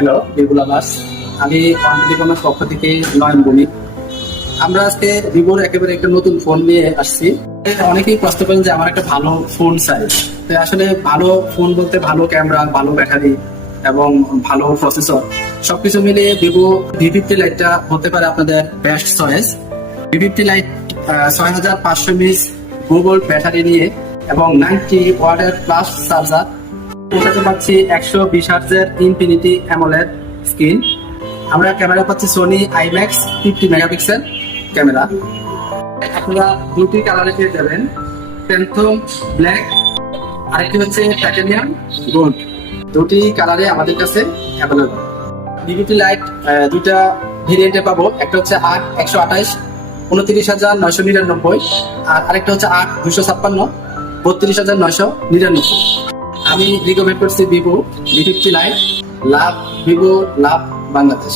Hello বিপুল আবাস, আমি টেলিকমের পক্ষ থেকে নয়ন বলি। আমরা আজকে ভিভোর একেবারে একটা নতুন ফোন নিয়ে আসছি। অনেকেই প্রশ্ন করেন যে আমার একটা ভালো ফোন চাই। তো আসলে ভালো ফোন বলতে ভালো ক্যামেরা, ভালো ব্যাটারি এবং ভালো প্রসেসর সবকিছু মিলিয়ে ভিভো V50 লাইটটা হতে পারে আপনাদের best choice. V50 light 6500 mAh Google battery নিয়ে এবং 90 ওয়াটের প্লাস চার্জার, এটাতে পাচ্ছি 120 হার্টজের ইনফিনিটি অ্যামোলেড স্ক্রিন। আমরা ক্যামেরা পাচ্ছি সোনি IMAX 50 মেগাপিক্সেল ক্যামেরা। আপনারা দুটি কালারে পেয়ে যাবেন, প্যান্থম ব্ল্যাক, আরেকটি হচ্ছে টাইটানিয়াম গোল্ড। দুটি কালারে আমাদের কাছে অ্যাভেলেবল। V50 লাইট দুইটা ভেরিয়েন্টে পাবো, একটা হচ্ছে 8/128 29,999 আর আরেকটা হচ্ছে 8/256 32,999। আমি রিকমেন্ড করছি ভিভো V50 লাইট। লাভ ভিভো, লাভ বাংলাদেশ।